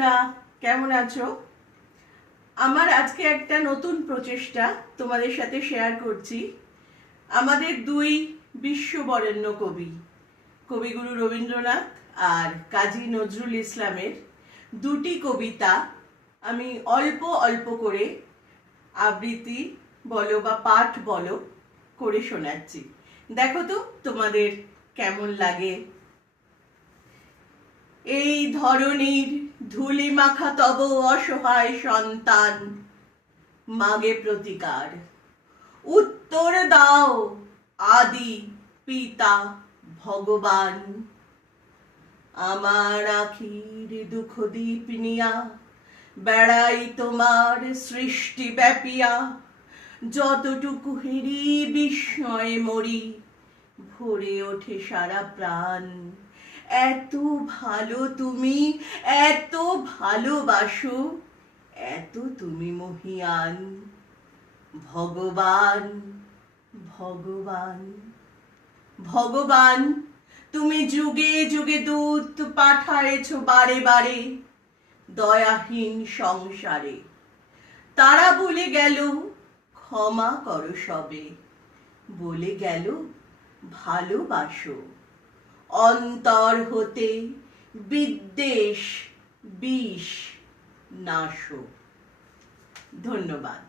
বন্ধুরা, কেমন আছো? আমার আজকে একটা নতুন প্রচেষ্টা তোমাদের সাথে শেয়ার করছি। আমাদের দুই বিশ্ববরেণ্য কবিগুরু রবীন্দ্রনাথ আর কাজী নজরুল ইসলামের দুটি কবিতা আমি অল্প অল্প করে আবৃত্তি বলো বা পাঠ বলো করে শোনাচ্ছি। দেখো তো তোমাদের কেমন লাগে। এই ধরনীর ধুলি মাখা তব অসহায় সন্তান, মাগে প্রতিকার উত্তর দাও আদি পিতা ভগবান। আমার আখির দুঃখ দীপ নিয়া বেড়াই তোমার সৃষ্টি ব্যাপিয়া, যতটুকু হেরি বিস্ময়ে মরি, ভরে ওঠে সারা প্রাণ। এত ভালো তুমি, এত ভালোবাসো, এত তুমি মহিয়ান। ভগবান ভগবান ভগবান, তুমি যুগে যুগে দূত পাঠায়েছো বারে বারে দয়াহীন সংসারে। তারা বলে গেল ক্ষমা করো সবে, বলে গেল ভালোবাসো। অন্তর হতে বিদ্বেষ বিষ নাশো। ধন্যবাদ।